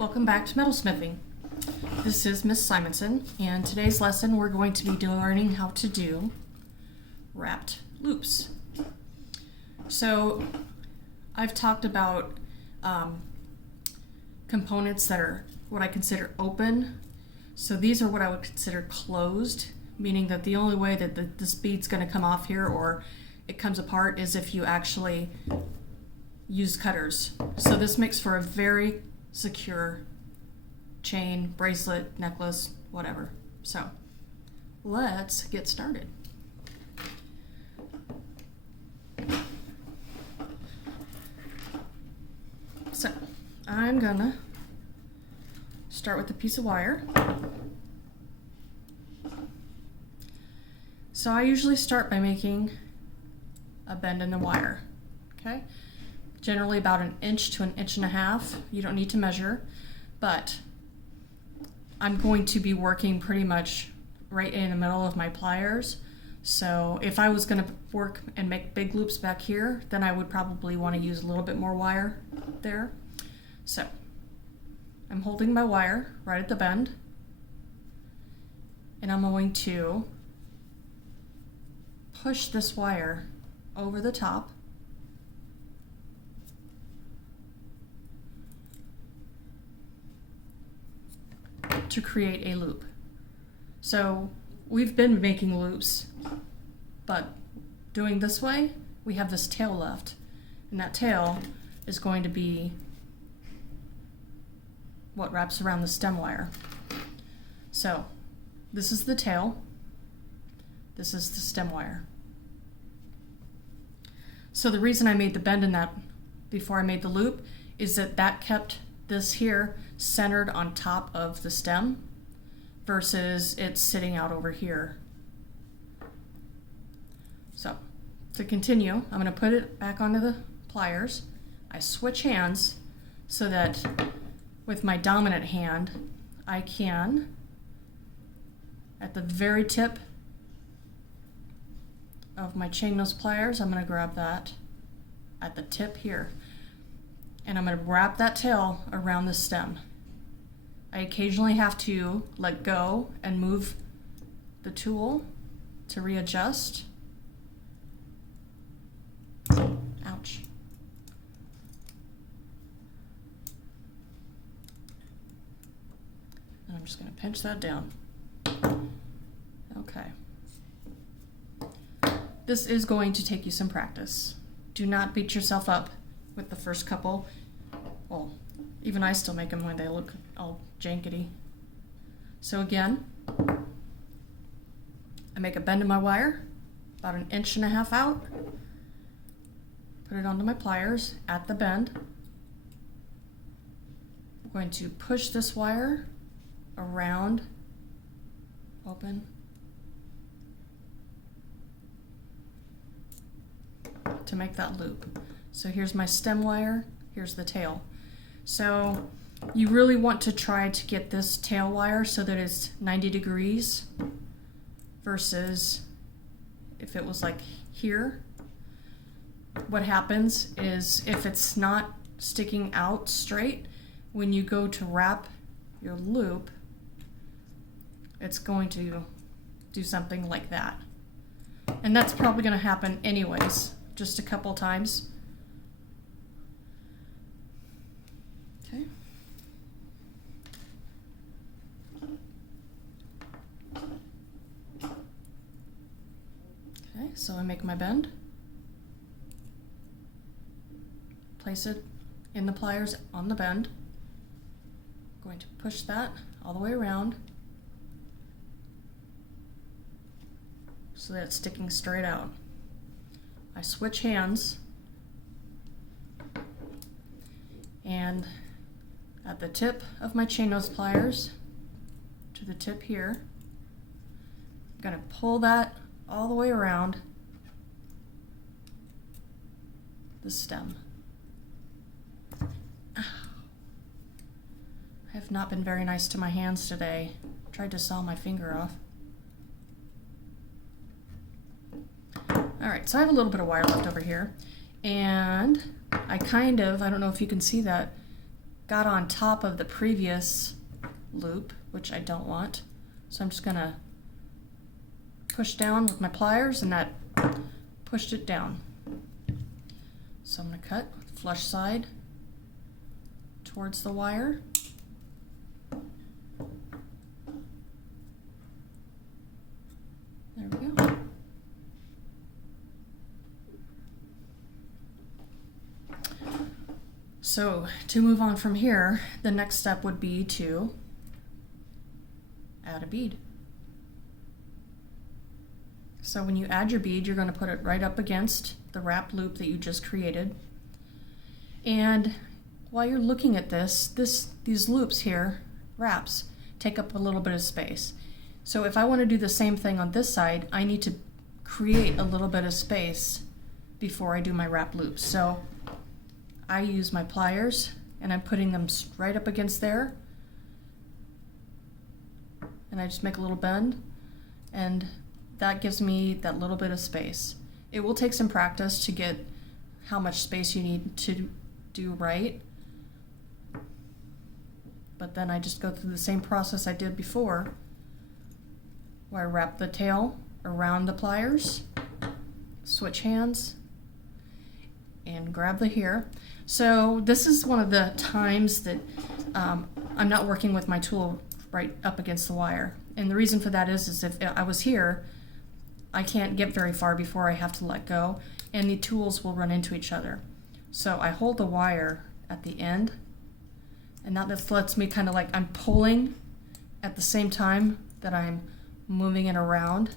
Welcome back to Metalsmithing. This is Miss Simonson, and today's lesson we're going to be learning how to do wrapped loops. So I've talked about components that are what I consider open. So these are what I would consider closed, meaning that the only way that this bead's going to come off here or it comes apart is if you actually use cutters. So this makes for a very secure chain, bracelet, necklace, whatever. So let's get started. So I'm gonna start with a piece of wire. So I usually start by making a bend in the wire, okay? Generally about 1 inch to 1.5 inches. You don't need to measure, but I'm going to be working pretty much right in the middle of my pliers. So if I was going to work and make big loops back here, then I would probably want to use a little bit more wire there. So I'm holding my wire right at the bend, and I'm going to push this wire over the top to create a loop. So we've been making loops, but doing this way, we have this tail left, and that tail is going to be what wraps around the stem wire. So this is the tail, this is the stem wire. So the reason I made the bend in that before I made the loop is that kept this here centered on top of the stem versus it's sitting out over here. So to continue, I'm going to put it back onto the pliers. I switch hands so that with my dominant hand I can, at the very tip of my chain nose pliers, I'm going to grab that at the tip here, and I'm going to wrap that tail around the stem. I occasionally have to let go and move the tool to readjust. Ouch. And I'm just going to pinch that down. Okay. This is going to take you some practice. Do not beat yourself up with the first couple. Well, even I still make them when they look all jankety. So again, I make a bend in my wire, about 1.5 inches out, put it onto my pliers at the bend. I'm going to push this wire around, open, to make that loop. So here's my stem wire, here's the tail. So you really want to try to get this tail wire so that it's 90 degrees versus if it was like here. What happens is if it's not sticking out straight, when you go to wrap your loop, it's going to do something like that. And that's probably going to happen anyways, just a couple times. Okay. Okay, so I make my bend, place it in the pliers on the bend. I'm going to push that all the way around so that it's sticking straight out. I switch hands, and at the tip of my chain nose pliers to the tip here, I'm going to pull that all the way around the stem. I have not been very nice to my hands today. I tried to saw my finger off. Alright, so I have a little bit of wire left over here, and I don't know if you can see that, got on top of the previous loop, which I don't want. So I'm just gonna push down with my pliers, and that pushed it down. So I'm gonna cut flush side towards the wire. There we go. So to move on from here, the next step would be to add a bead. So when you add your bead, you're going to put it right up against the wrap loop that you just created. And while you're looking at these loops here, wraps, take up a little bit of space. So if I want to do the same thing on this side, I need to create a little bit of space before I do my wrap loops. So I use my pliers and I'm putting them right up against there. And I just make a little bend, and that gives me that little bit of space. It will take some practice to get how much space you need to do right. But then I just go through the same process I did before, where I wrap the tail around the pliers, switch hands, and grab the hair. So this is one of the times that I'm not working with my tool right up against the wire. And the reason for that is if I was here, I can't get very far before I have to let go, and the tools will run into each other. So I hold the wire at the end, and that just lets me kind of like I'm pulling at the same time that I'm moving it around,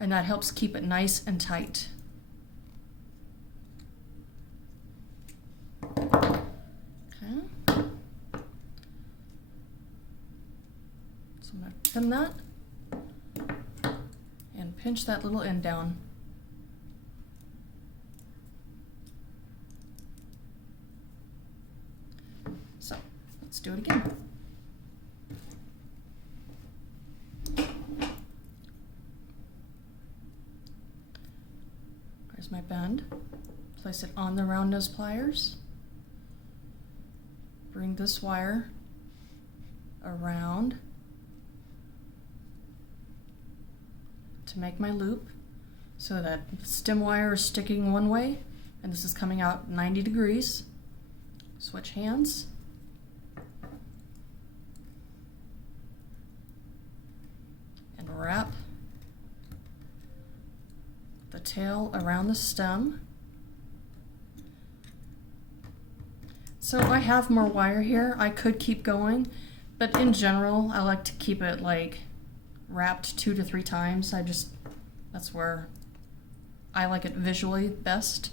and that helps keep it nice and tight. Okay. So I'm going to pin that and pinch that little end down. So let's do it again. There's my bend. Place it on the round nose pliers. Bring this wire around to make my loop, so that stem wire is sticking one way and this is coming out 90 degrees. Switch hands. And wrap the tail around the stem. So I have more wire here. I could keep going, but in general, I like to keep it like wrapped 2 to 3 times. That's where I like it visually best.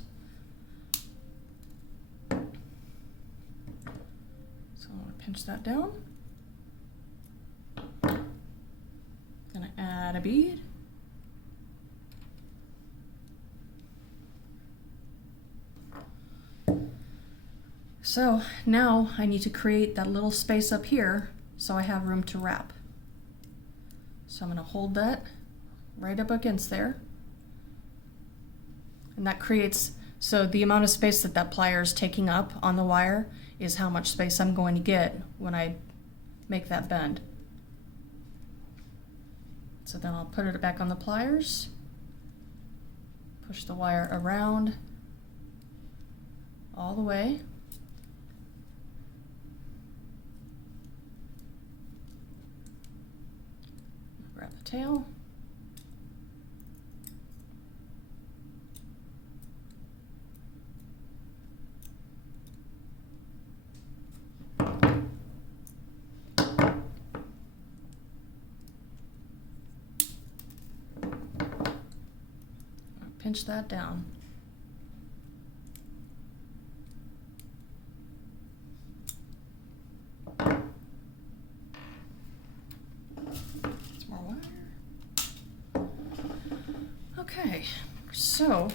So I'm gonna pinch that down. Gonna add a bead. So now I need to create that little space up here so I have room to wrap. So I'm going to hold that right up against there. And that creates, so the amount of space that that plier is taking up on the wire is how much space I'm going to get when I make that bend. So then I'll put it back on the pliers, push the wire around all the way. Grab the tail. Pinch that down. More wire. Okay, so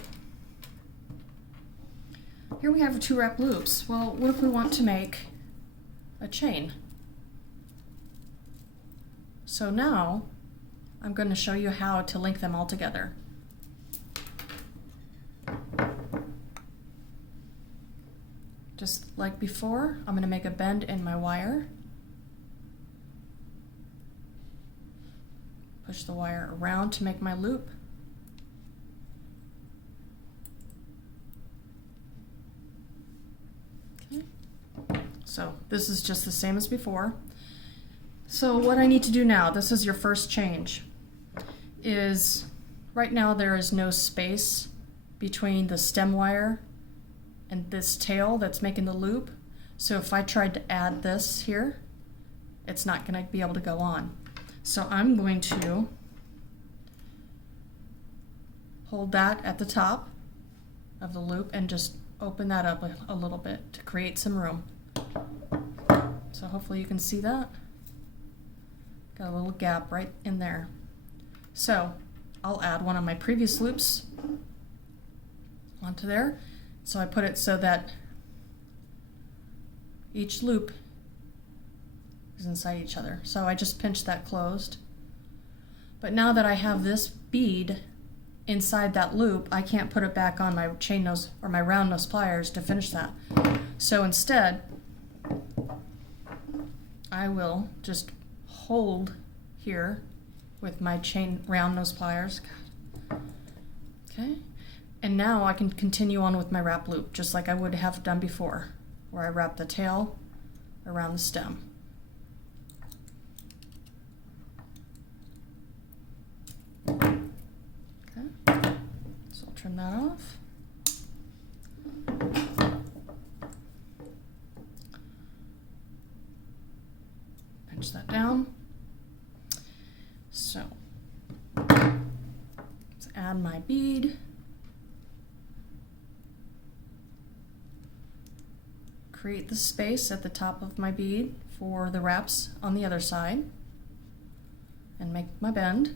here we have 2 wrap loops. Well, what if we want to make a chain? So now I'm going to show you how to link them all together. Just like before, I'm going to make a bend in my wire. Push the wire around to make my loop. Okay. So this is just the same as before. So what I need to do now, this is your first change, is right now there is no space between the stem wire and this tail that's making the loop. So if I tried to add this here, it's not going to be able to go on. So I'm going to hold that at the top of the loop and just open that up a little bit to create some room. So hopefully you can see that. Got a little gap right in there. So I'll add one of my previous loops onto there. So I put it so that each loop is inside each other. So I just pinched that closed. But now that I have this bead inside that loop, I can't put it back on my chain nose or my round nose pliers to finish that. So instead, I will just hold here with my chain round nose pliers. Okay. And now I can continue on with my wrap loop, just like I would have done before, where I wrap the tail around the stem. Okay, so I'll trim that off. Pinch that down. So, let's add my bead. Create the space at the top of my bead for the wraps on the other side and make my bend.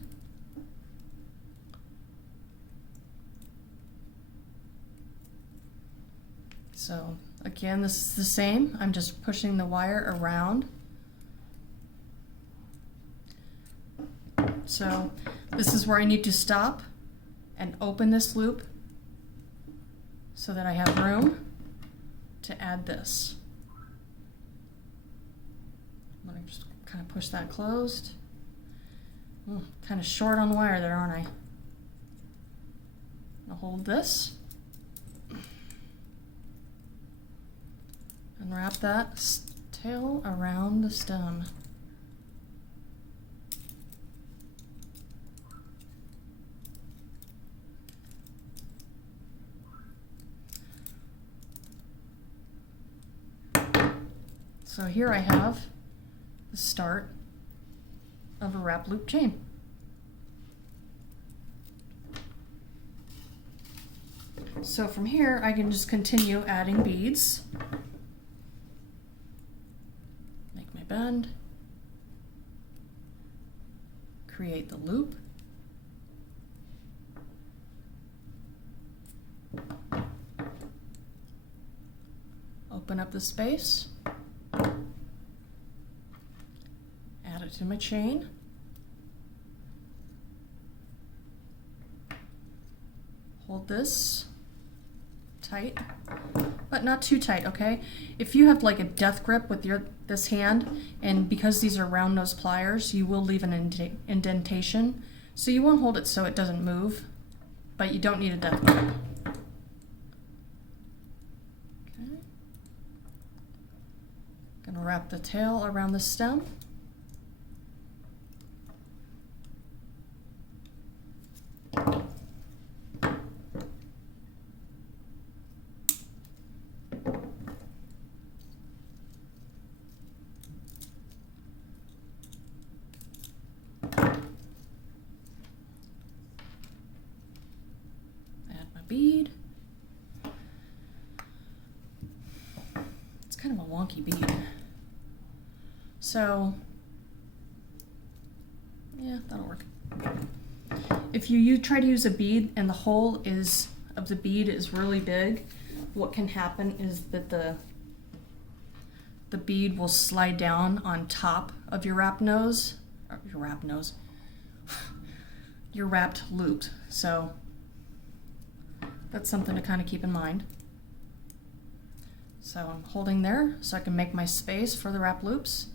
So again, this is the same. I'm just pushing the wire around. So this is where I need to stop and open this loop so that I have room to add this. I'm going to just kind of push that closed. Kind of short on wire there, aren't I? I'll hold this and wrap that tail around the stem. So here I have the start of a wrap loop chain. So from here I can just continue adding beads. Make my bend. Create the loop. Open up the space. Add it to my chain. Hold this tight, but not too tight, okay? If you have like a death grip with this hand, and because these are round nose pliers, you will leave an indentation. So you won't hold it so it doesn't move, but you don't need a death grip. Okay. Gonna wrap the tail around the stem. Bead. It's kind of a wonky bead. So, yeah, that'll work. If you try to use a bead and the hole of the bead is really big, what can happen is that the bead will slide down on top of your wrapped loop. So that's something to kind of keep in mind. So I'm holding there so I can make my space for the wrap loops.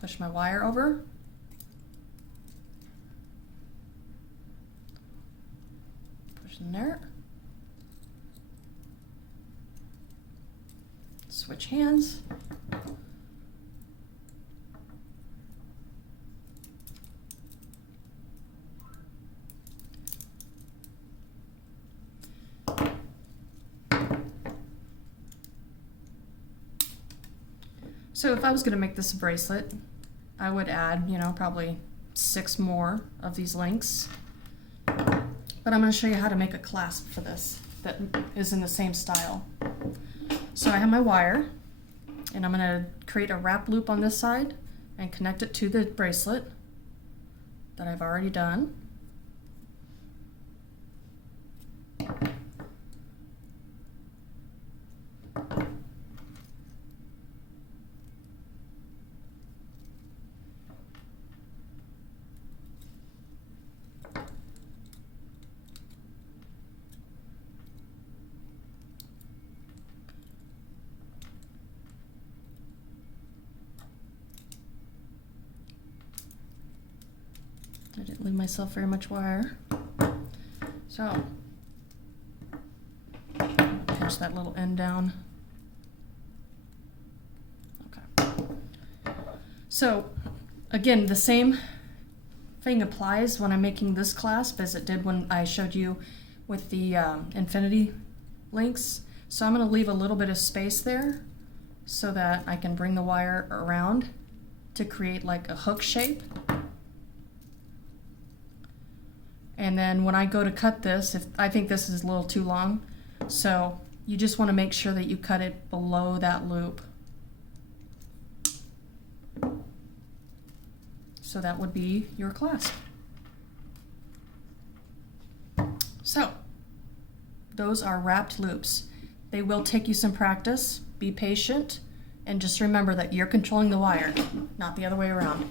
Push my wire over. Push in there. Switch hands. So if I was going to make this a bracelet, I would add, probably 6 more of these links. But I'm going to show you how to make a clasp for this that is in the same style. So I have my wire, and I'm going to create a wrap loop on this side and connect it to the bracelet that I've already done. I didn't leave myself very much wire. So, pinch that little end down. Okay. So, again, the same thing applies when I'm making this clasp as it did when I showed you with the infinity links. So I'm going to leave a little bit of space there so that I can bring the wire around to create like a hook shape. And then when I go to cut this, if I think this is a little too long, so you just want to make sure that you cut it below that loop. So that would be your clasp. So those are wrapped loops. They will take you some practice. Be patient, and just remember that you're controlling the wire, not the other way around.